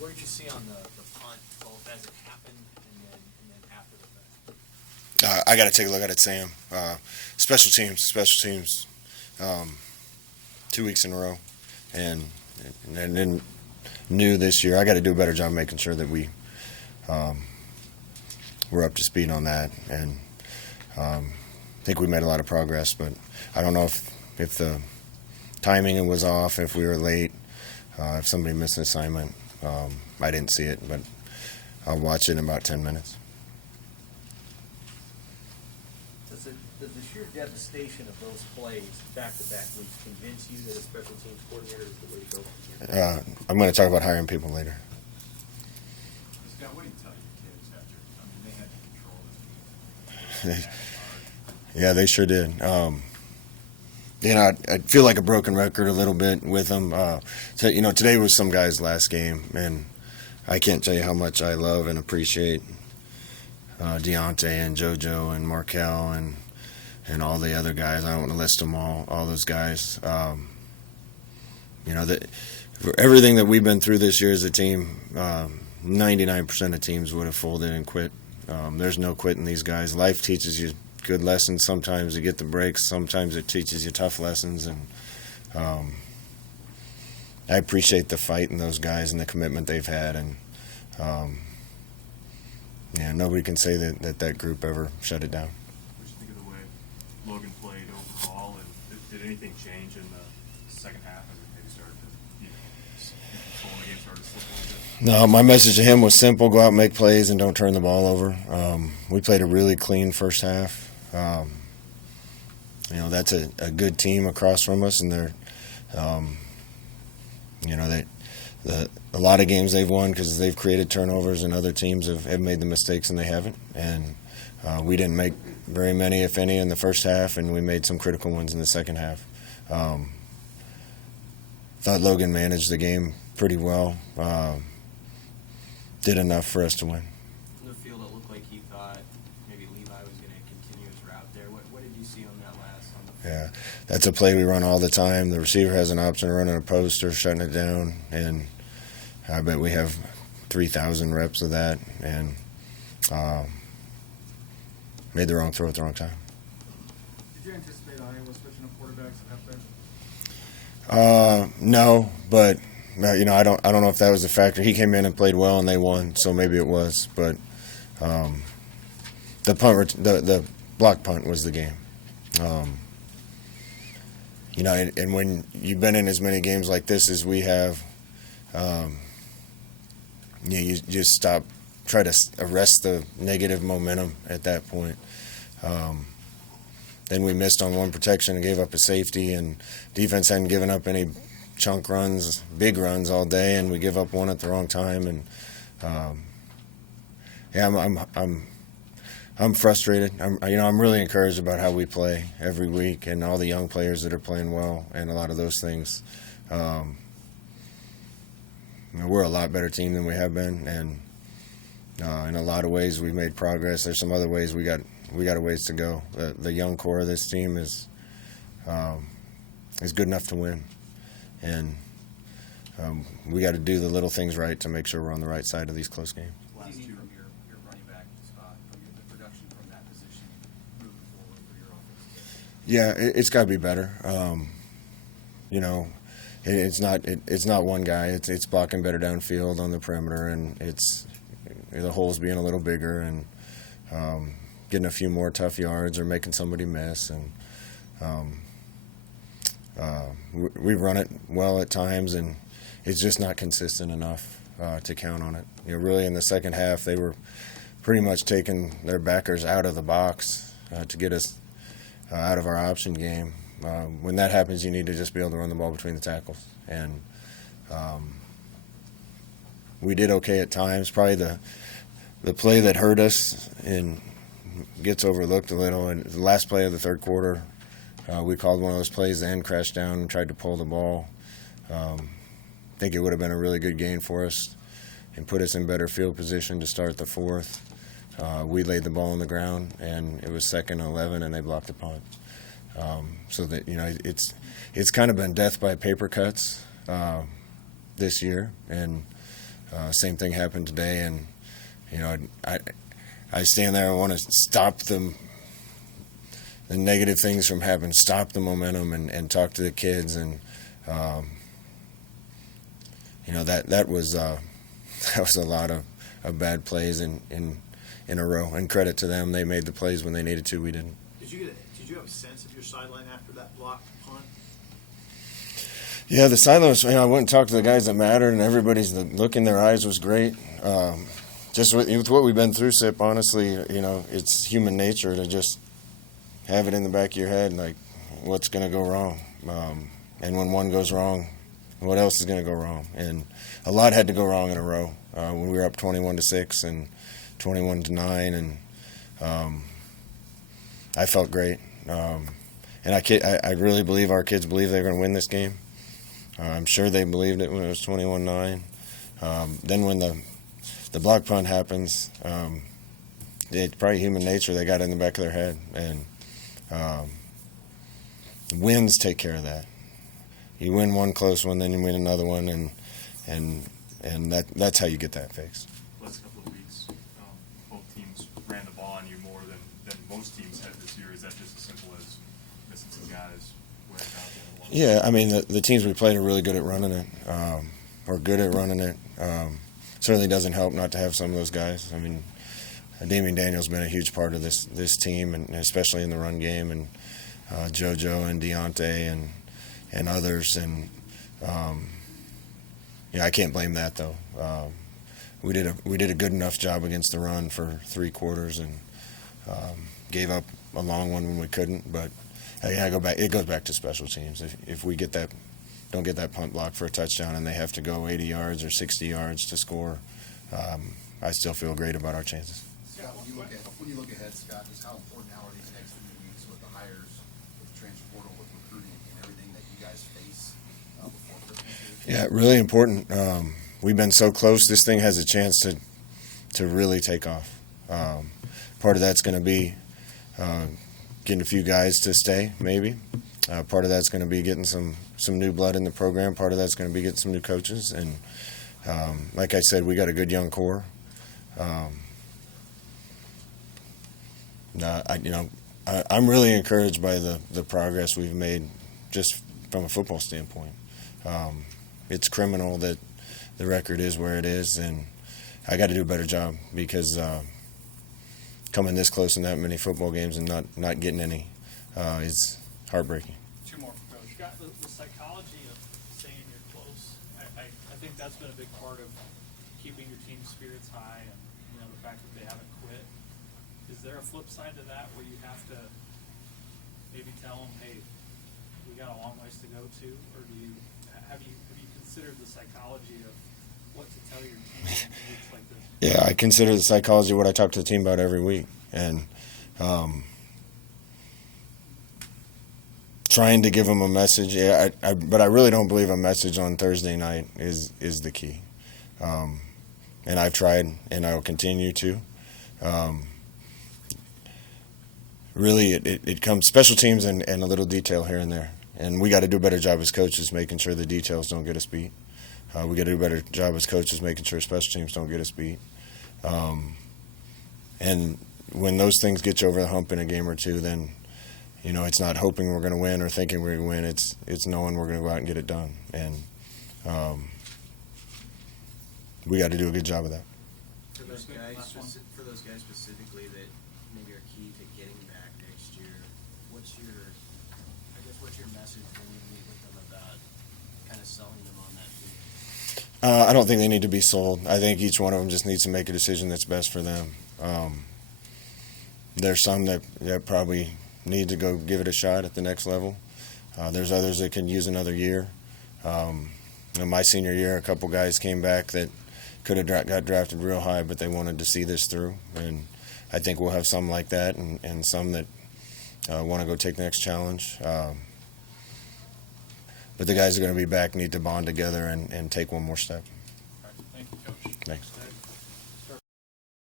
What did you see on the punt, both as it happened and then after the fact? I got to take a look at it, Sam. Special teams, 2 weeks in a row, and then new this year. I got to do a better job making sure that we're up to speed on that, and I think we made a lot of progress. But I don't know if the timing was off, if we were late, if somebody missed an assignment. I didn't see it, but I'll watch it in about 10 minutes. Does the sheer devastation of those plays back-to-back weeks convince you that a special teams coordinator is the way to go from here? I'm going to talk about hiring people later. Scott, what do you tell your kids after? I mean, they had to control this game. Yeah, they sure did. I feel like a broken record a little bit with them. Today was some guy's last game, and I can't tell you how much I love and appreciate Deontay and JoJo and Markel and all the other guys. I don't want to list them all those guys. For everything that we've been through this year as a team, 99% of teams would have folded and quit. There's no quitting these guys. Life teaches you good lessons. Sometimes you get the breaks. Sometimes it teaches you tough lessons. And I appreciate the fight in those guys and the commitment they've had. And nobody can say that group ever shut it down. What did you think of the way Logan played overall, and did anything change in the second half as it maybe started to, control the game started to slip a little bit? No, my message to him was simple: go out and make plays and don't turn the ball over. We played a really clean first half. That's a good team across from us, and they're, a lot of games they've won because they've created turnovers, and other teams have made the mistakes and they haven't. And we didn't make very many, if any, in the first half, and we made some critical ones in the second half. Thought Logan managed the game pretty well. Did enough for us to win. In the field, it looked like he thought maybe Levi was going to continue his route there. What did you see on that last? Yeah, that's a play we run all the time. The receiver has an option of running a post or shutting it down, and I bet we have 3,000 reps of that, and made the wrong throw at the wrong time. Did you anticipate Iowa switching up quarterbacks at halftime? No, but I don't know if that was a factor. He came in and played well, and they won, so maybe it was. But the block punt was the game. And when you've been in as many games like this as we have, you just try to arrest the negative momentum at that point. Then we missed on one protection and gave up a safety, and defense hadn't given up any chunk runs, big runs all day, and we give up one at the wrong time. And I'm frustrated. I'm really encouraged about how we play every week and all the young players that are playing well and a lot of those things. We're a lot better team than we have been, and in a lot of ways we've made progress. There's some other ways we got a ways to go. The young core of this team is good enough to win, and we got to do the little things right to make sure we're on the right side of these close games. Last two. From your running back spot, from the production from that position moving forward for your offense? Yeah, it's got to be better. It's not one guy. It's blocking better downfield on the perimeter, and it's the holes being a little bigger, and getting a few more tough yards or making somebody miss. And we run it well at times, and it's just not consistent enough to count on it. Really in the second half, they were pretty much taking their backers out of the box to get us out of our option game. When that happens, you need to just be able to run the ball between the tackles. And we did okay at times. Probably the play that hurt us and gets overlooked a little, and the last play of the third quarter, we called one of those plays, the end crashed down and tried to pull the ball. I think it would have been a really good gain for us and put us in better field position to start the fourth. We laid the ball on the ground, and it was 2nd and 11, and they blocked the punt. So that it's kind of been death by paper cuts this year, and Same thing happened today, and I stand there and want to stop the negative things from happening, stop the momentum, and talk to the kids, and that was a lot of bad plays in a row. And credit to them, they made the plays when they needed to. We didn't. Did you have a sense of your sideline after that blocked punt? Yeah, the sideline was. I went and talked to the guys that mattered, and everybody's look in their eyes was great. Just with what we've been through, Sip. Honestly, it's human nature to just have it in the back of your head, like what's going to go wrong, and when one goes wrong, what else is going to go wrong? And a lot had to go wrong in a row when we were up 21-6 and 21-9, and I felt great. And I really believe our kids believe they're going to win this game. I'm sure they believed it when it was 21-9. Then when the block punt happens, it's probably human nature. They got it in the back of their head, and wins take care of that. You win one close one, then you win another one, and that's how you get that fixed. Last couple of weeks, both teams ran the ball on you more than most teams had this year. Is that just as simple as missing some guys wearing out the other one? Yeah, I mean the teams we played are really good at running it. We're good at running it. Certainly doesn't help not to have some of those guys. I mean, Damian Daniel's been a huge part of this team, and especially in the run game, and JoJo and Deontay and others, and I can't blame that though. We did a good enough job against the run for 3 quarters, and gave up a long one when we couldn't. But it goes back to special teams. If we don't get that punt block for a touchdown, and they have to go 80 yards or 60 yards to score, I still feel great about our chances. Scott, when you look ahead, Scott, just how important now are these next few weeks with the hires, with the transfer portal, with recruiting, and everything that you guys face before Christmas? Yeah, really important. We've been so close. This thing has a chance to really take off. Part of that's going to be getting a few guys to stay, maybe. Part of that's going to be getting some new blood in the program. Part of that's going to be getting some new coaches. And like I said, we got a good young core. I'm really encouraged by the progress we've made just from a football standpoint. It's criminal that the record is where it is, and I got to do a better job because coming this close in that many football games and not getting any is heartbreaking. 2 more for Coach. Scott, the psychology of saying you're close, I think that's been a big part of keeping your team's spirits high, and the fact that they haven't quit. Is there a flip side to that where you have to maybe tell them, hey, we got a long ways to go to, or have you considered the psychology of what to tell your team in weeks like this? Yeah, I consider the psychology what I talk to the team about every week, and trying to give them a message. Yeah, but I really don't believe a message on Thursday night is the key. And I've tried, and I will continue to. Really, it comes special teams and a little detail here and there. And we got to do a better job as coaches making sure the details don't get us beat. We got to do a better job as coaches making sure special teams don't get us beat. And when those things get you over the hump in a game or two, then it's not hoping we're going to win or thinking we're going to win. It's knowing we're going to go out and get it done. And we got to do a good job of that. For those guys specifically that maybe are key to getting back next year, what's your message when you meet with them about kind of selling them on that team? I don't think they need to be sold. I think each one of them just needs to make a decision that's best for them. There's some that probably need to go give it a shot at the next level. There's others that can use another year. In my senior year, a couple guys came back that could have got drafted real high, but they wanted to see this through. And I think we'll have some like that, and some that want to go take the next challenge. But the guys that are going to be back need to bond together and take one more step. All right, thank you, Coach. Thanks.